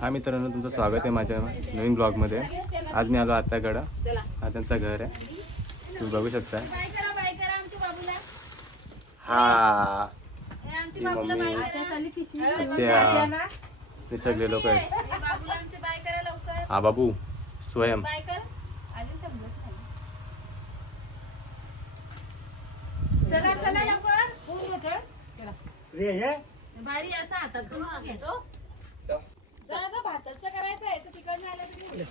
हा मित्रांनो, तुमचं स्वागत आहे माझ्या नवीन ब्लॉगमध्ये. आज मी आलो आत्याकडं. हा त्यांचं घर आहे, तुम्ही बघू शकता. हा ती मम्मी, त्या ते सगळे लोक आहेत. हा बाबू स्वयं. चला चला लवकर भारी असा हातात घेतो.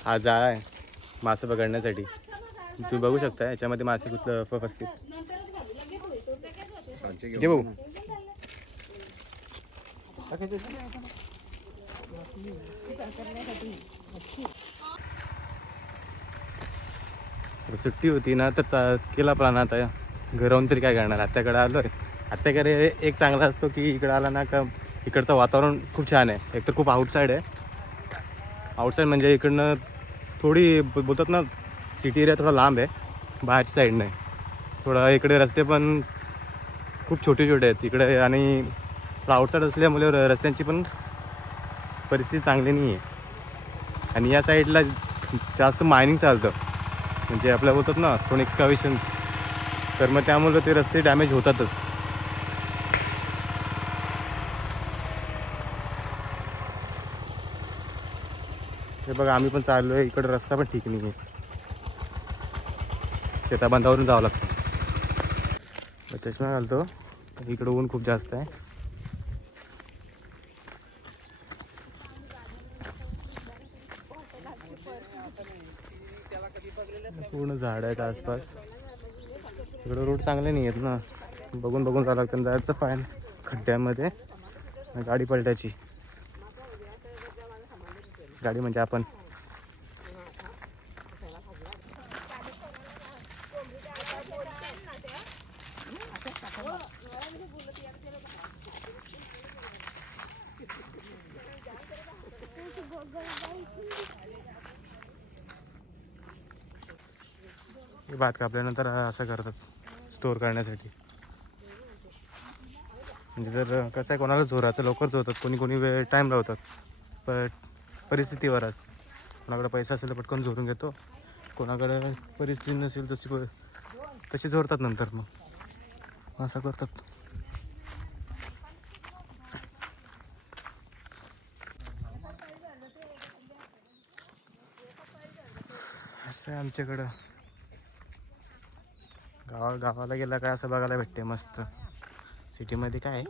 हा जाळ आहे मासे पकडण्यासाठी. तुम्ही बघू शकता याच्यामध्ये मासे कुठलं फसते. घे भाऊ. सुट्टी होती ना तर केला प्लॅन. आता घराहून तरी काय करणार. आत्याकडे आलो आहे. आत्याकडे एक चांगला असतो की इकडं आला ना का इकडचं वातावरण खूप छान आहे. एकतर खूप आउटसाईड आहे. आउटसाईड म्हणजे इकडनं थोडी बोलतात ना, सिटी एरिया थोडा लांब आहे बाहेरच्या साईडनं. थोडा इकडे रस्ते पण खूप छोटे छोटे आहेत इकडे, आणि आउटसाईड असल्यामुळे रस्त्यांची पण परिस्थिती चांगली नाही आहे. आणि या साईडला जास्त मायनिंग चालतं, म्हणजे आपल्या बोलतात ना स्टोन एक्सकाव्हेशन. तर मग त्यामुळे ते रस्ते डॅमेज होतातच. हे बघा, आम्ही पण चाललो आहे. इकडं रस्ता पण ठीक नाही आहे, शेताबांधावरून जावं लागतं. चष्मा घालतो. इकडं ऊन खूप जास्त आहे. पूर्ण झाड आहेत आसपास. इकडं रोड चांगले नाही आहेत ना, बघून बघून जावं लागतं. जायचं फाईन खड्ड्यामध्ये, गाडी पलटायची. गाडी म्हणजे आपण. भात कापल्यानंतर असं करतात स्टोअर करण्यासाठी. म्हणजे जर कसं आहे, कोणाला जोराचं लवकर जोरतात, कोणी कोणी वेळ टाईम लावतात. पण परिस्थितीवर असतं. कोणाकडे पैसा असेल तर पटकन जोरून घेतो, कोणाकडे परिस्थिती नसेल तशी जोरतात नंतर. मग असं करतात. असं आहे आमच्याकडं. गावाला गेला काय असं बघायला भेटते मस्त. सिटीमध्ये काय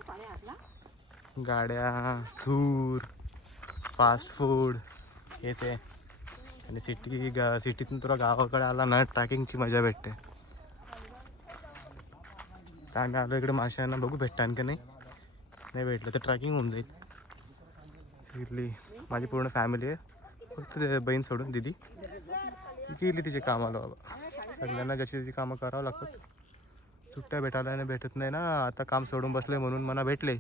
गाड्या, धूर, फास्ट फूड हेच आहे. आणि सिटीतून तुला गावाकडे आला ना, ट्रॅकिंगची मजा भेटते. तर आम्ही आलो इकडे माशांना, बघू भेटतं आणखी. नाही भेटलं तर ट्रॅकिंग होऊन जाईल. इथली माझी पूर्ण फॅमिली आहे, फक्त बहीण सोडून. दिदी ती गेली तिचे कामाला. बाबा सगळ्यांना ज्याची त्याची कामं करावं लागतात. सुट्ट्या भेटायला भेटत नाही ना. आता काम सोडून बसले म्हणून मला भेटले,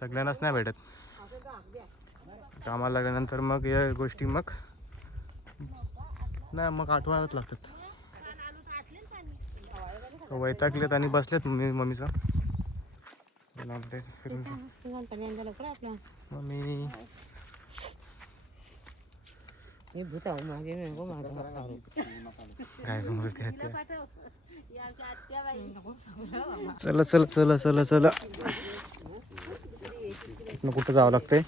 सगळ्यांनाच नाही भेटत. कामाला लागल्यानंतर मग या गोष्टी मग आठवाव्याच लागतात. वैतागलेत आणि बसलेत मम्मीचा. मम्मी काय बोलते. चला चला चला चला चला, इथनं कुठं जावं लागतंय.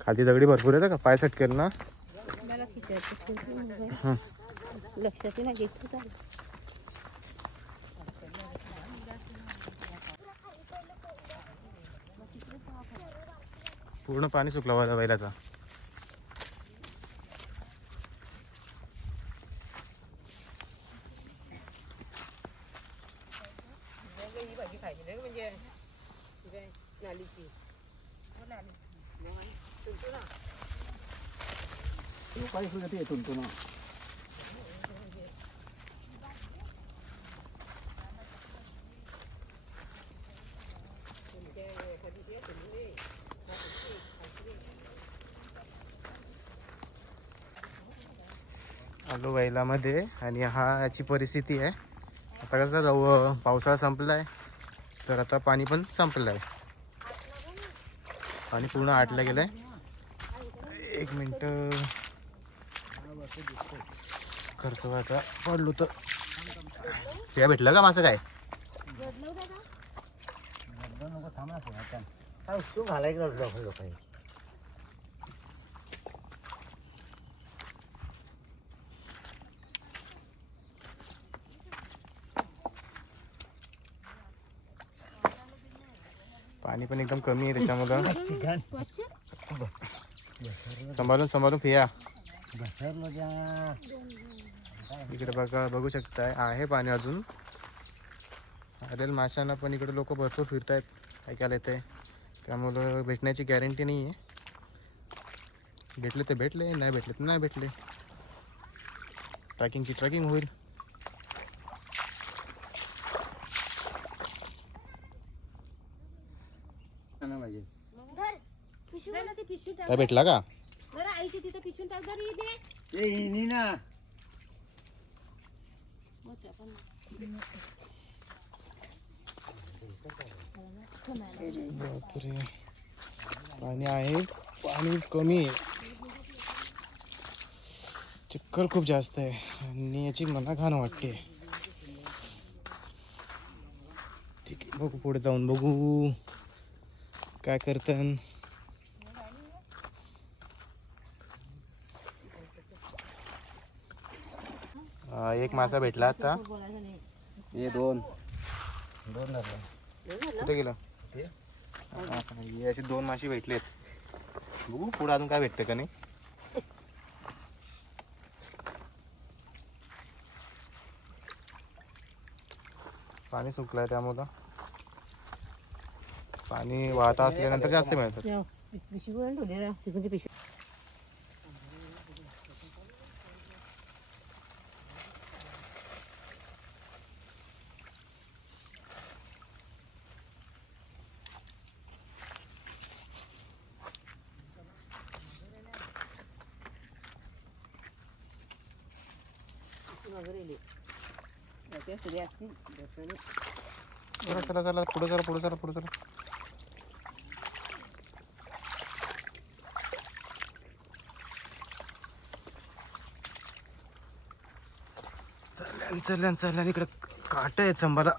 खाली दगडी भरपूर येतं का, पाय सटकेल ना. लक्षात नाही घेत. पूर्ण पाणी सुकला होता बैलाचा. आलो बैलामध्ये आणि याची परिस्थिती आहे. आता कसं जाऊ, पावसाळा संपला आहे तर आता पाणी पण संपलं आहे. पाणी पूर्ण आटलं गेलं आहे. 1 मिनटं खर्च व्हायचा पडलो तर त्या भेटलं का मासं काय? पाणी पण एकदम कमी आहे त्याच्यामुळं सांभाळून फिया. इकडे बघा, बघू शकताय आहे पाणी अजून. अरे माशांना पण इकडे लोक भरपूर फिरतायत ऐकायला येते, त्यामुळं भेटण्याची गॅरंटी नाही आहे. भेटले ते भेटले, नाही भेटले तर नाही भेटले. ट्रॅकिंगची ट्रॅकिंग होईल. काय भेटला का? आईची तिथं पिशून टाक जरी दे. बापरे, पाणी आहे, पाणी कमी आहे. चिखल खूप जास्त आहे आणि याची मला घाण वाटते. ठीक आहे, बघू पुढे जाऊन बघू काय करतं. एक मासा भेटला आता. हे दोन कुठे गेलं? याचे 2 मासे भेटलेत. बघू पुढे अजून काय भेटतं का नाही. पाणी सुकलंय त्यामुळं पाणी वाहत असल्यानंतर जास्त मिळतात. चला चला पुढे चला. चल्यान इकडे काट आहेत संभाला.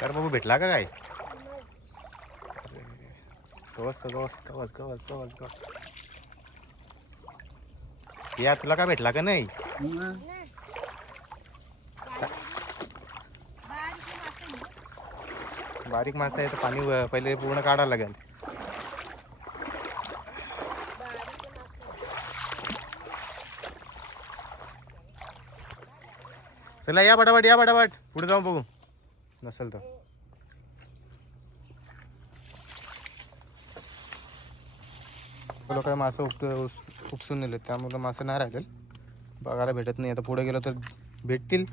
तर बाबू भेटला का काय? गवस. या तुला काय भेटला का नाही? बारीक मासा आहे तर पाणी पहिले पूर्ण काढायला लागेल. चला या बटाबट पुढे जाऊन बघू नसेल तर. काय मासं उपसून नेले त्यामुळे मासं नाही राहिलेल, बघायला भेटत नाही. आता पुढे गेलो तर भेटतील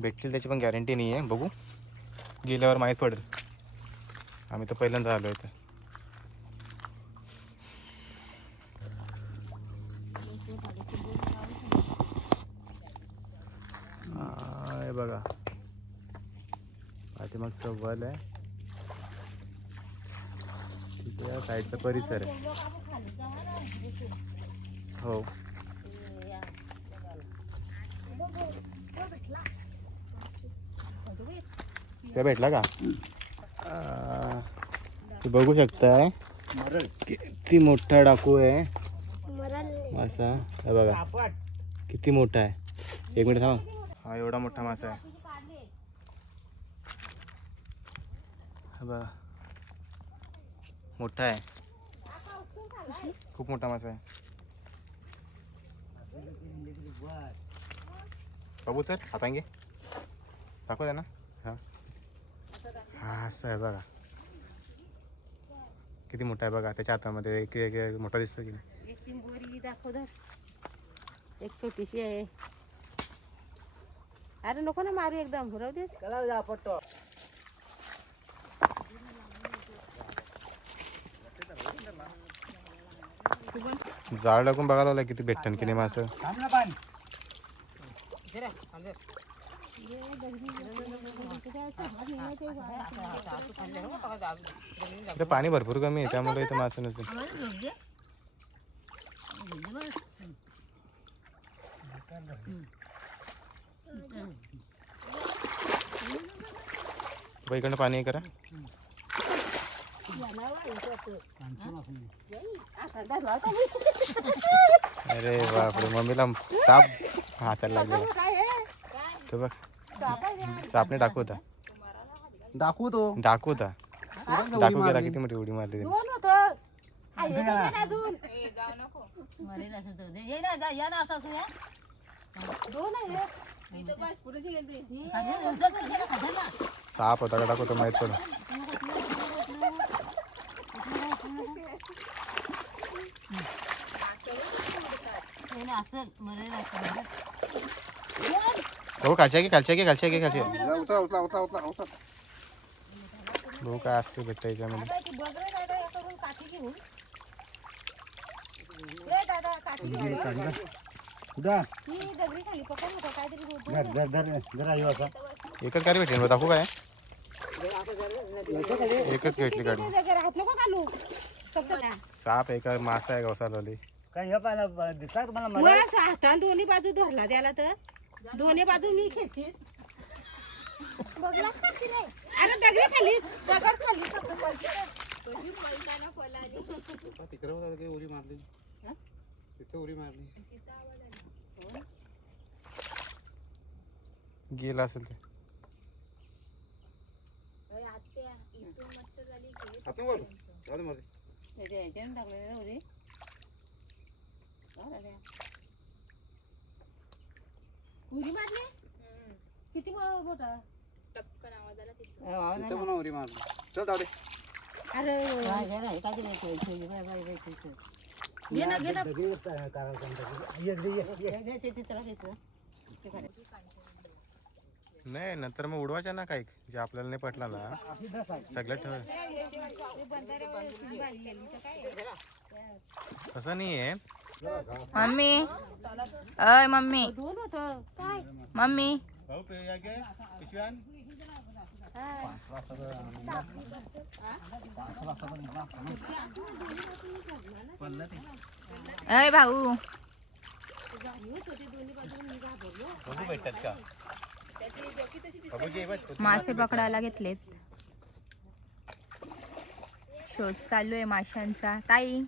त्याची पण गॅरंटी नाही आहे. बघू गेल्यावर माहीत पडेल. आम्ही तर पहिल्यांदा आलो इथं. बघा पाठीमाग सव्वाल आहे, तिथे साईडचा परिसर आहे. हो त्या भेटला का? ते बघू शकताय किती मोठा डाकू आहे मासा. हे बघा किती मोठा आहे. एक मिनिट थांब. हा एवढा मोठा मासा आहे. हा बघा मोठा आहे, खूप मोठा मासा आहे. बघू सर हातांगे दाखव द्या ना. हा हा असं आहे बघा, किती मोठा आहे बघा. त्याच्या हातामध्ये एक मोठा दिसतो की नाही. एक चिंबोरी दाखव धर, एक छोटीशी आहे. अरे नको ना मारू, एकदम राहू देस. जाळ टाकून बघायला लागला किती भेटतं की नाही मासं. इथे पाणी भरपूर कमी आहे त्यामुळे इथे मासे नसते. इकडनं पाणी हे करा. अरे बापरे, मम्मीला साप हाताला लागलेला. तो बघ सापने डाकू होता. डाकू डाकू गेला, किती मोठी उडी मारली त्याने. साप होता का डाकू तो माहित पडलं. हो खालच्या घे भाऊ, काय असते भेटत याच्यामध्ये. एकच गाडी भेटली दाखवू काय. एकच भेटली गाडी. साप आहे का मासा आहे का वसालवाली. हातान दोन्ही बाजू धरला त्याला, तर दोन्ही बाजू मी खेचीन. अरे दगडी खाली, दगड खाली गेला असेल ते. उडी मारली किती मोठा टपकन आवाज आला तिथे. अरे घे ना नाही नंतर मग उडवायच्या ना काही जे आपल्याला नाही पटला ना सगळं ठेव. तसं नाही आहे मम्मी, अय मम्मी, दोन होत काय मम्मी, अय भाऊ, भेटतात का मासे पकडायला घेतलेत. शोध चालू आहे माशांचा. ताई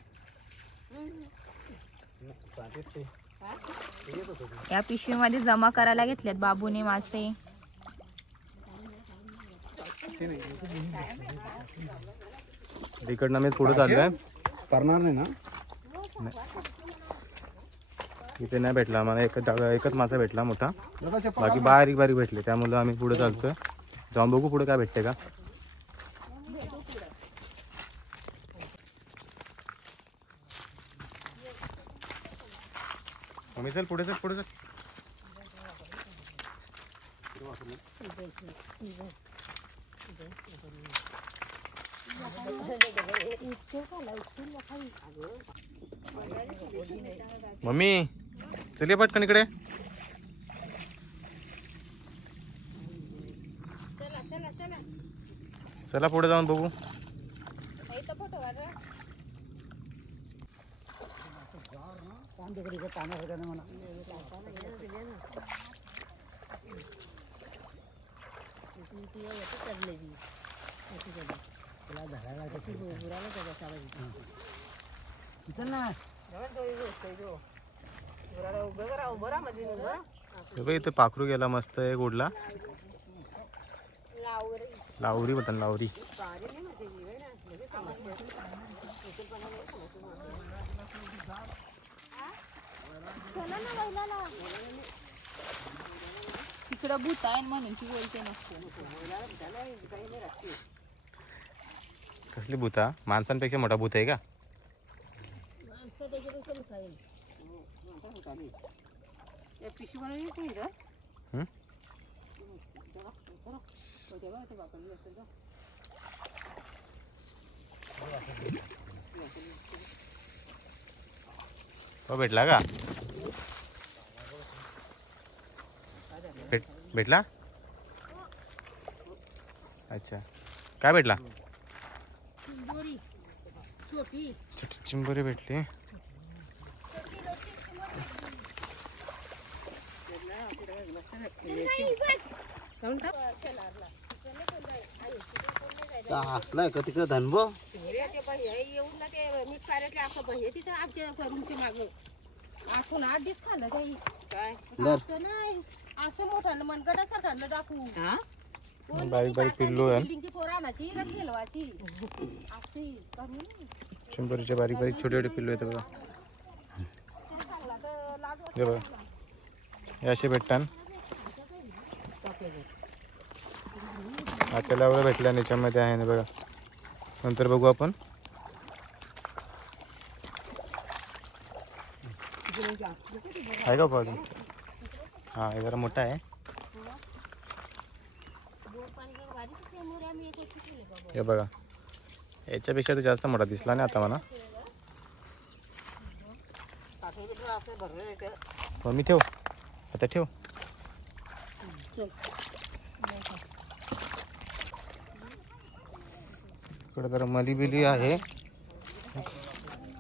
या पिशवीमध्ये जमा करायला घेतलेत बाबूने मासे. इकडनं मी पुढे चाललोय. करणार नाही ना. इथे नाही भेटला आम्हाला, एकच मासा भेटला मोठा, बाकी बारीक बारीक भेटले. त्यामुळे आम्ही पुढे चालतोय. जाऊन बघू पुढे काय भेटते का. मम्मी चल पुढे चल. मम्मी चलिए पटकन इकडे. चला पुढे जाऊन बघू. हे बघ इथे पाखरू गेला मस्त एक उडला. लावरी बटन लावरी. तिकडं भूत आहे म्हणून ती बोलते ना. कसली भूता? माणसांपेक्षा मोठा भूत आहे का? हं? तो भेटला का? भेटला? अच्छा, काय भेटला? चिंबोरी भेटली. असलाय का तिकडे धनबो? येऊन ना ते मीठ पाण्यातले असं भये तिथं आमच्या रूमच्या मागं. आठवण 8 दिवस खाल्लं काही. काय? असं नाही. असं मोठं मनगटासारखं टाकू. बारीक बारीक पिल्लू आहे. बिल्डिंगची पोरं आणायची रथ खेळवायची. अशी करून चिंबोरीचे बारीक बारीक छोटे छोटे पिल्लू आहेत बघा. हे बघा, हे असे भेटतात. त्याला एवढं भेटलं याच्यामध्ये आहे ना बघा. नंतर बघू आपण. आहे का पाहू? हा, हे जरा मोठा आहे. हे बघा, याच्यापेक्षा तर जास्त मोठा दिसला नाही आता मला. हो, मी ठेव आता ठेव. इकडे जरा मली बिली आहे.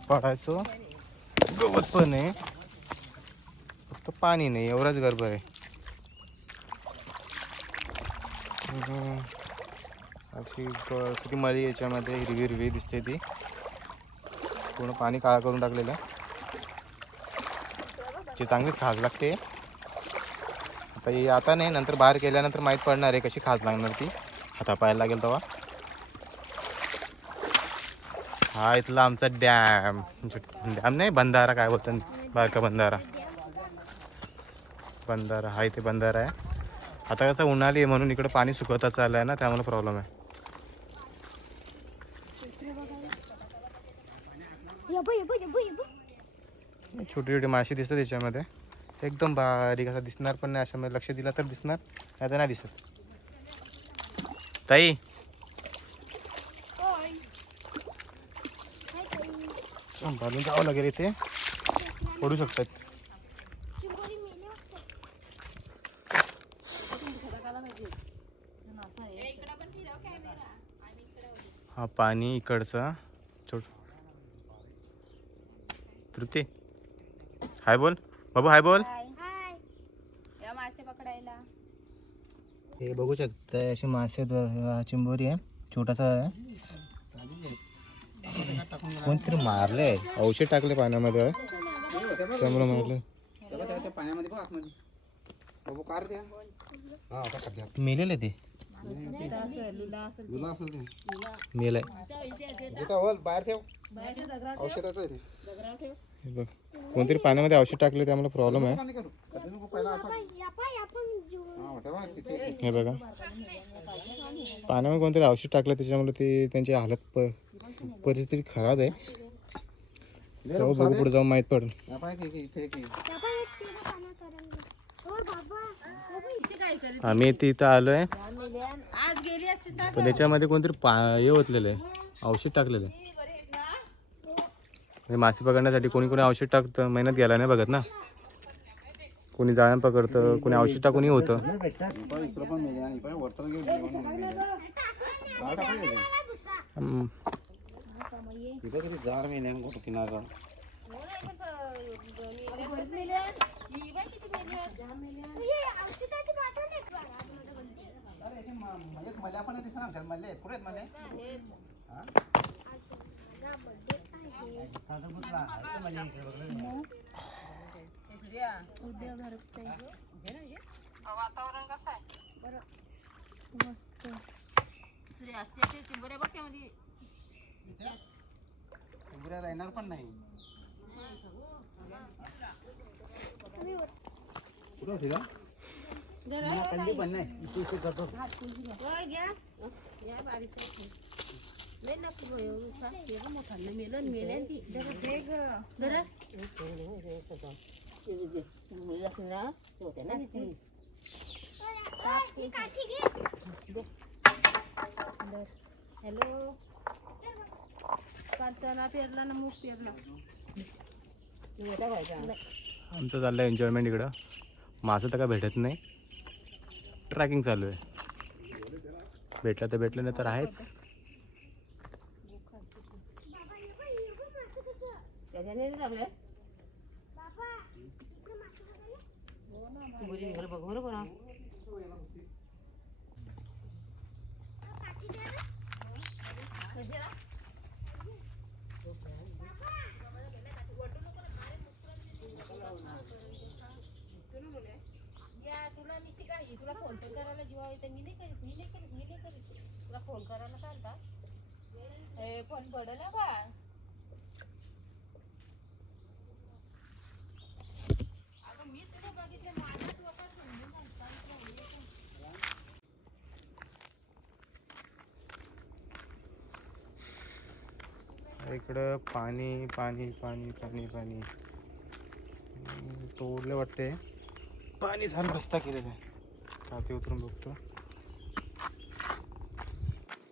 पडायचो गवत पण आहे, फक्त पाणी नाही एवढाच गडबड आहे. अशी किती मळी याच्यामध्ये हिरवी हिरवी दिसते. ती पूर्ण पाणी काळा करून टाकलेलं. ती चांगलीच खाज लागते. आता नाही, नंतर बाहेर गेल्यानंतर माहीत पडणार आहे कशी खाज लागणार ती. हातापायला लागेल तेव्हा. हा इथला आमचा डॅम. डॅम नाही, बंधारा काय बोलतात, बारका बंधारा. बंधारा हा इथे बंधारा आहे. आता कसं उन्हाळी आहे म्हणून इकडं पाणी सुकवता चाललं आहे ना, त्यामुळे प्रॉब्लेम आहे. छोटी छोटी माशी दिसतात त्याच्यामध्ये. एकदम बारीक असा दिसणार पण नाही. अशामध्ये लक्ष दिला तर दिसणार, नाही तर नाही दिसत. ताई संभाळून जावं लागेल, इथे पडू शकतात. हा पाणी इकडचा छोट. तृप्ती हाय बोल बाबू, हाय बोल. या मासे पकडायला हे बघू शकता असे मासे. चिंबोरी आहे, छोटासा आहे. कोणतरी मारले, औषध टाकले पाण्यामध्ये त्यामुळे मारले. पाण्यामध्ये बघ आतमध्ये बाबू कार द्या. हा आता खाद्या मेलेले ते तुला असेल ते मेलंय. बाहेर ठेव. औषधाचं आहे ते. हे बघ, कोणतरी पाण्यामध्ये औषध टाकले त्यामुळे प्रॉब्लेम आहे. हे बघा, पाण्यामध्ये कोणतरी औषध टाकलं त्याच्यामुळे ते त्यांची हालत परिस्थिती खराब आहे. तेव्हा बघू पुढे जाऊन माहीत पडेल. आम्ही तिथं आलोय, आज गेली असतीस ना पण याच्यामध्ये कोणतरी हे ओतलेलं आहे, औषध टाकलेलं आहे. मासे पकडण्यासाठी कोणी कोणी औषध टाकतं, मेहनत घ्यायला नाही बघत ना. कोणी जाळ्यान पकडतं, कोणी औषध टाकूनही होतं. वातावरण कसं आहे बरं मस्त. दुसरी असते ते चिंबऱ्या बघ त्यामध्ये उभ्या राहणार पण नाही. कुठं होती का? कंडी पण नाही. इथे करतो. घ्या बारीक लय नको मोठा मेलन मेल्यान ती जरा दे ग जरा हॅलो कांचना पेरला ना मूग पेरला आमचं चाललं एन्जॉयमेंट इकडं. मासं तर काय भेटत नाही. ट्रॅकिंग चालू आहे. भेटलं तर भेटलं नाही तर आहेच. तुला मी शिकाय तुला फोन पण करायला जेव्हा येतं मी नाही करीत तुला फोन करायला चालता हे फोन पडलं बा अगं मी तुला बघितलं माझ्या लोकांना समजून इकडं पाणी पाणी पाणी पाणी पाणी तोडले वाटते. पाणी झालं रस्ता केलेला आहे. खाली उतरून बघतो.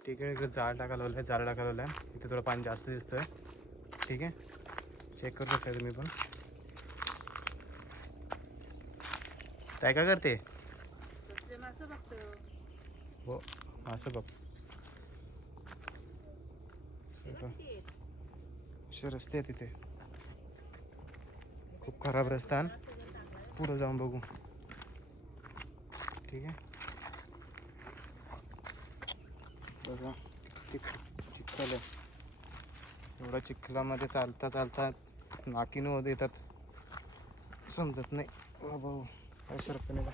ठीक आहे. इकडे जाळ टाकायला लावलं आहे. जाळ टाकायला लावलं आहे. इथे थोडं पाणी जास्त दिसतंय. ठीक आहे. चेक करू शकता तुम्ही पण. काय काय करते हो असं बघ. असे रस्ते आहे तिथे. खूप खराब रस्ता आहे. पुढं जाऊन बघू. ठीक आहे. बघा किती चिखल आहे. एवढ्या चिखलामध्ये चालता चालता नाकीनं होत येतात. समजत नाही. भाऊ काय सरकत नाही.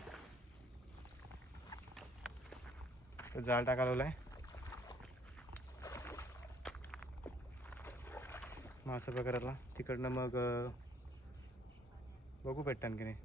जाळ टाकायला लावलाय. मासं पकडायला तिकडनं मग बघू भेटतान की नाही.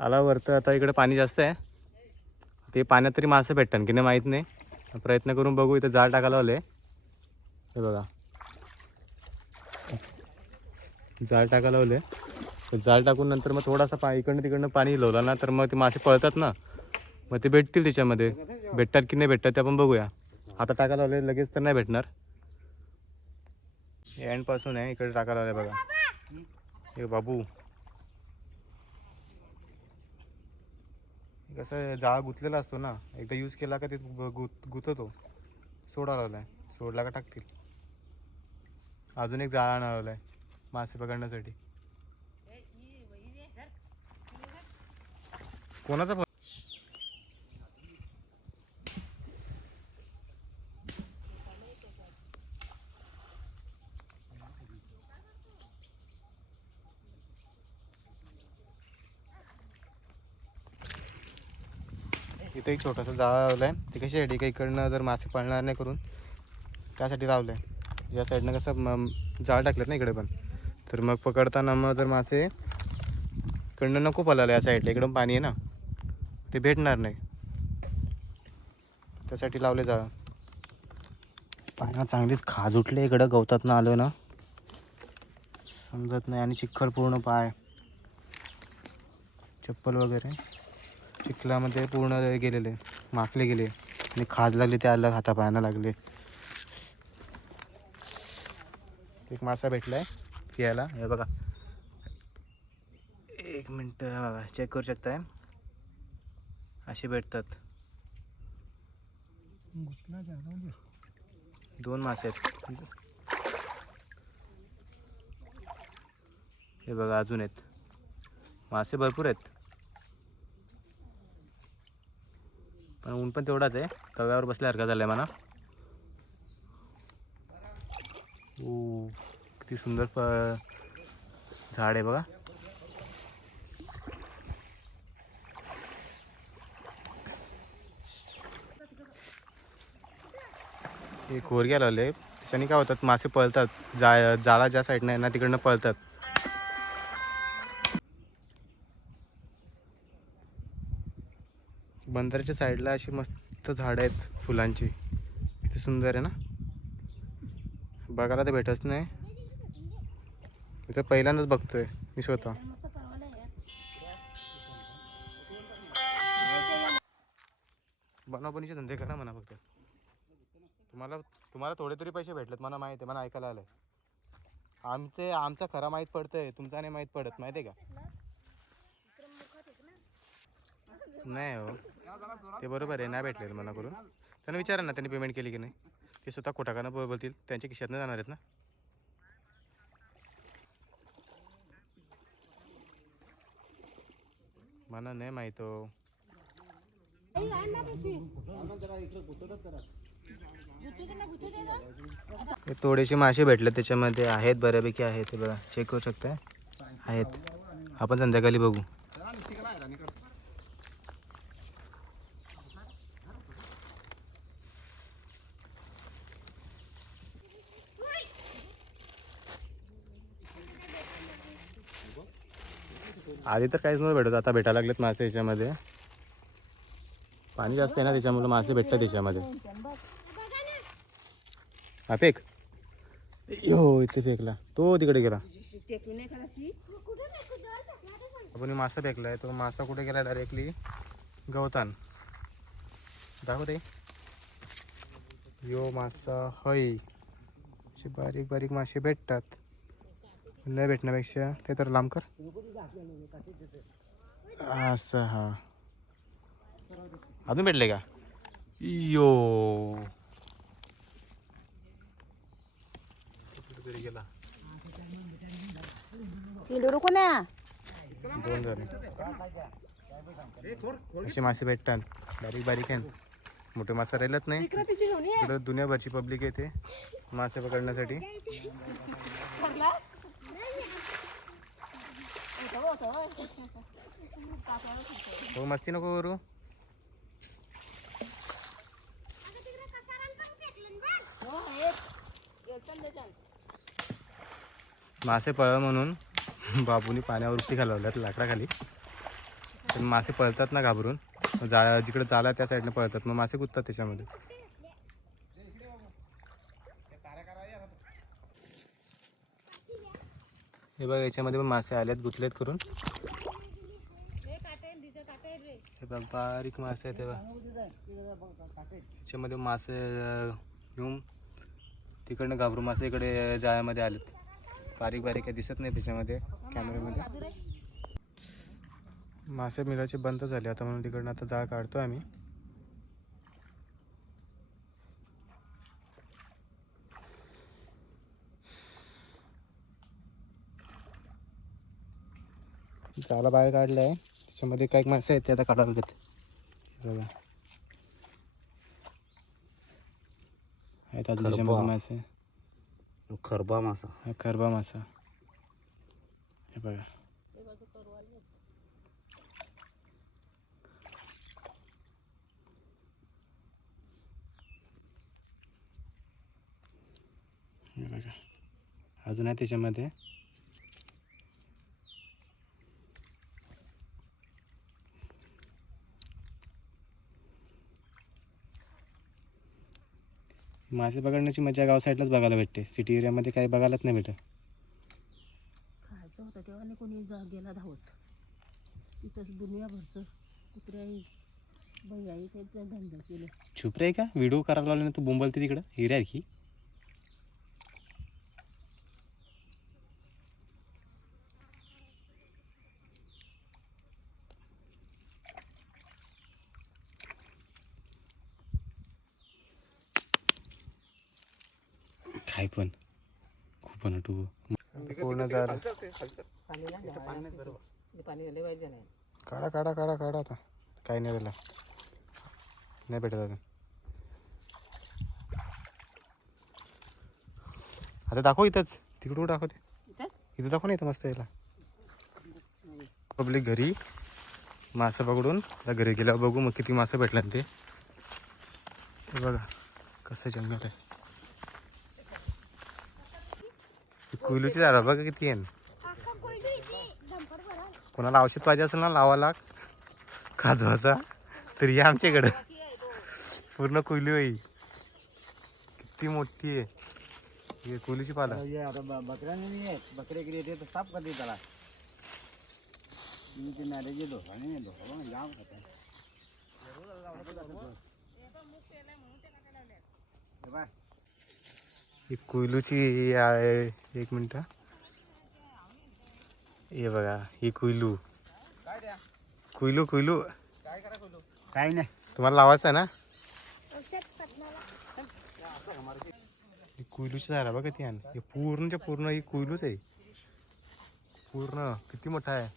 आला वरतं. आता इकडे पाणी जास्त आहे. ते पाण्यात तरी मासे भेटतात की नाही माहीत नाही. प्रयत्न करून बघू. इथं जाळ टाकायला आले. हे बघा जाळ टाकायला लावले. जाळ टाकून नंतर मग थोडासा इकडनं तिकडनं पाणी लावलं ना तर मग ते मासे पळतात ना. मग ते भेटतील त्याच्यामध्ये. भेटतात की नाही भेटतात ते आपण बघूया. आता टाकायला लावले लगेच तर नाही भेटणार. एंडपासून आहे इकडे टाकायला लावले बघा. हे बाबू कसं जाळ गुंतलेला असतो ना. एकदा यूज केला का ते गुंततो. सोडा लावला आहे. सोडला का टाकतील. अजून एक जाळा लावला आहे मासे पकडण्यासाठी. कोणाचा फोन. इथे एक छोटासा जाळा लावला आहे. ते कशासाठी काही इकडनं जर मासे पळणार नाही करून त्यासाठी लावलं आहे. या साईडनं कसं जाळ टाकलेत ना इकडे पण. तर मग पकडताना मग जर मासे इकडनं नको पळायला या साईडला. इकडून पाणी आहे ना ते भेटणार नाही. त्यासाठी लावले जाळं. पाण्यात चांगलीच खाज उठले इकडं. गवतात ना आलो ना समजत नाही. आणि चिखल पूर्ण पाय चप्पल वगैरे चिखलामध्ये पूर्ण गेलेले माखले गेले. आणि खाज लागली. ते आलं हातापायांना लागले. एक मासा भेटलाय फियाला. हे बघा, एक मिनटं बघा, चेक करू शकताय. असे भेटतात. 2 मासे आहेत. हे बघा अजून आहेत. मासे भरपूर आहेत, पण ऊन पण तेवढाच आहे. तव्यावर बसल्यासारखा झालाय म्हणा. ओ किती सुंदर झाड आहे बघा. एक खोरग्या लावले, त्याच्याने काय होतात, मासे पळतात. जाळा ज्या साईडनं आहे ना तिकडनं पळतात. बंदराच्या साईडला अशी मस्त झाडं आहेत फुलांची. किती सुंदर आहे ना. बघायला तर भेटच नाही. मी तर पहिल्यांदाच बघतोय मी स्वतः. बनवाबनीचे धंदे करा म्हणा फक्त. तुम्हाला थोडे तरी पैसे भेटलेत मला माहिती आहे. मला ऐकायला आलंय. आमचा खरा माहीत पडतंय, तुमचा नाही माहीत पडत, माहिती आहे का? नाही हो, ते बरोबर आहे. नाही भेटलेलं मला करून. त्यांना विचारा ना त्यांनी पेमेंट केली की नाही. ते स्वतः खोटाकानं बोलतील, त्यांच्या खिशातनं जाणार आहेत ना. मला नाही माहीत हो. थोडेसे मासे भेटले त्याच्यामध्ये आहेत, बऱ्यापैकी आहेत. ते बघा, चेक करू शकता, आहेत. आपण संध्याकाळी बघू. आधी तर काहीच नव्हतं भेटत, आता भेटायला लागलेत मासे याच्यामध्ये. पाणी जास्त आहे ना त्याच्यामुळे मासे भेटतात त्याच्यामध्ये. हा फेक, यो इथे फेकला तो, तिकडे गेला. आपण मासा फेकलाय, तो मासा कुठे गेला डायरेक्टली गवतान. दाखवते यो मासा हय. असे बारीक बारीक मासे भेटतात. नाही भेटण्यापेक्षा ते तर लांब कर असं. हा अजून भेटले का? यो गेला. 2 झाले. असे मासे भेटतात बारीक बारीक आहेत. मोठे मासे राहिलेत नाही. इकडं दुनियाभरची पब्लिक येते मासे पकडण्यासाठी. हो मस्ती नको करू. मासे पळ म्हणून बाबूनी पाण्यावर उपटी घालवल्यात लाकडाखाली. पण मासे पळतात ना घाबरून, जिकडे जाला त्या साईडने पळतात, मग मासे गुंततात त्याच्यामध्ये. हे बघा याच्यामध्ये पण मासे आलेत, गुंतलेत करून. हे बघ बारीक मासे आहेत. याच्यामध्ये मासे घेऊन तिकडनं घाबरून मासे इकडे जाळ्यामध्ये आलेत. बारीक बारीक काही दिसत नाही त्याच्यामध्ये कॅमेऱ्यामध्ये. मासे मिळायचे बंद झाले आता, म्हणून तिकडनं आता जाळ काढतो आम्ही. जाळा बाहेर काढलं आहे, त्याच्यामध्ये काही मासे आहेत ते आता काढायला लागत. बघा आहेत अजून त्याच्यामध्ये मासे. खरबा मासा, हा खरबा मासा. हे बघा अजून आहे त्याच्यामध्ये. मासे पकडण्याची मजा गाव साईडलाच बघायला भेटते, सिटी एरियामध्ये काही बघायलाच नाही भेटत. खायचं होतं तेव्हा नाही कोणी गेला धावत. तिथं दुनियाभरचं कुत्र्या भैयाही त्याचा धंदा केला. चुप रे का व्हिडिओ करायला लावले ना तू, बोंबलते तिकडं हिऱ्यासारखी. आहे पण खूप टू पूर्ण जर काढा काढा काढा काढा आता काही नाही राहिला नाही भेटत आता. आता दाखव इथंच तिकडं दाखवते इथं दाखव ना इथं मस्त यायला पब्लिक घरी मासे पकडून आता घरी गेल्यावर बघू मग किती मासे भेटले ते. हे बघा कसं जंगल आहे. कोयलूची झाडं बघा किती आहे. कोणाला औषध पाहिजे असेल ना लावायला काजवाचा तर या आमच्याकडं पूर्ण कोयली होई किती मोठी आहे. हे कोयलीची पाला बकऱ्या नाही आहेत बकरे गिरे येते तर साफ करते त्याला ते नारेचे धोका नाही धोका जाम खातात. ही कोयलूची आहे. एक मिनिट हे बघा ही कोयलू कोयलू कोयलू काही नाही तुम्हाला लावायचं आहे ना. ही कोयलूची झाडं बघा ती हे पूर्णच्या पूर्ण ही कोयलूच आहे पूर्ण किती मोठा आहे.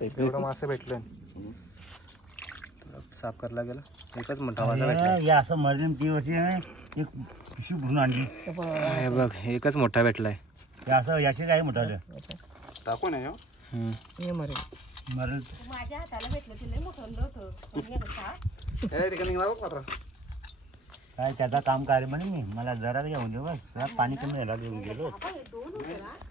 एवढं मासे भेटले साफ करायला गेलं एकच मोठा मासा भेटला. हे असं मरीन ती वर्षी एक पिशवी भरून आणली हे बघ एकच मोठा भेटलाय. हे असं याचे काही मोठा टाकू नाही माझ्या हाताला भेटलं ते लय मोठं होतं काय त्याचा काम कार्य म्हणे मी मला जरा घेऊन दे बस पाणी कमी झाला घेऊन गेलो.